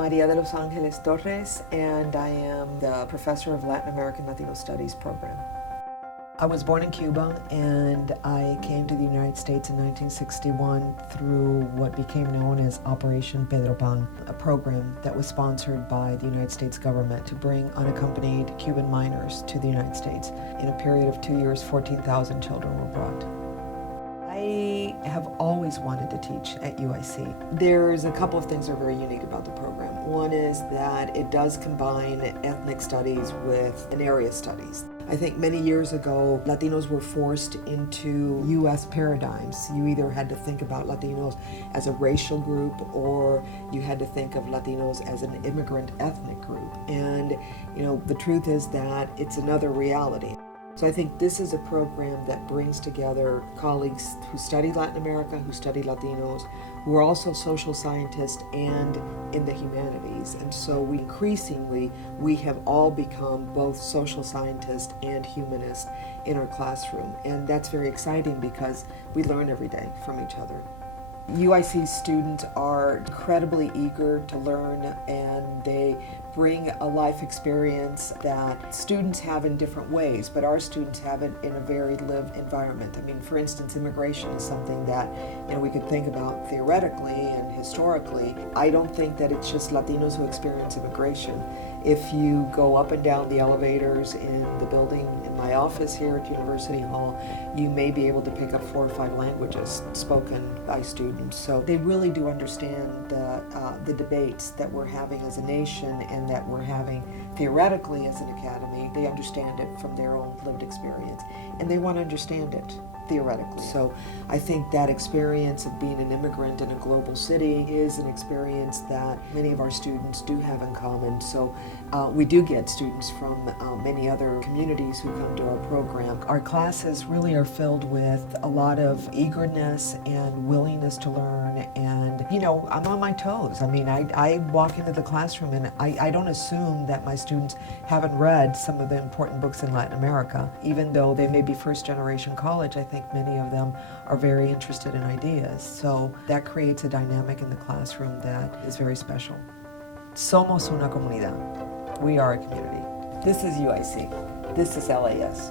Maria de Los Angeles Torres, and I am the professor of Latin American Latino Studies program. I was born in Cuba, and I came to the United States in 1961 through what became known as Operation Pedro Pan, a program that was sponsored by the United States government to bring unaccompanied Cuban minors to the United States. In a period of 2 years, 14,000 children were brought. I have always wanted to teach at UIC. There's a couple of things that are very unique about the program. One is that it does combine ethnic studies with an area studies. I think many years ago, Latinos were forced into U.S. paradigms. You either had to think about Latinos as a racial group, or you had to think of Latinos as an immigrant ethnic group. And, the truth is that it's another reality. So I think this is a program that brings together colleagues who study Latin America, who study Latinos, who are also social scientists and in the humanities. And so we have all become both social scientists and humanists in our classroom. And that's very exciting because we learn every day from each other. UIC students are incredibly eager to learn, and they bring a life experience that students have in different ways, but our students have it in a very lived environment. I mean, for instance, immigration is something that we could think about theoretically and historically. I don't think that it's just Latinos who experience immigration. If you go up and down the elevators in the building in my office here at University Hall, you may be able to pick up 4 or 5 languages spoken by students. So they really do understand the debates that we're having as a nation and that we're having theoretically as an academy. They understand it from their own lived experience, and they want to understand it theoretically. So I think that experience of being an immigrant in a global city is an experience that many of our students do have in common. So we do get students from many other communities who come to our program. Our classes really are filled with a lot of eagerness and willingness to learn, and I'm on my toes. I mean, I walk into the classroom and I don't assume that my students haven't read some of the important books in Latin America. Even though they may be first generation college, I think many of them are very interested in ideas. So that creates a dynamic in the classroom that is very special. Somos una comunidad. We are a community. This is UIC. This is LAS.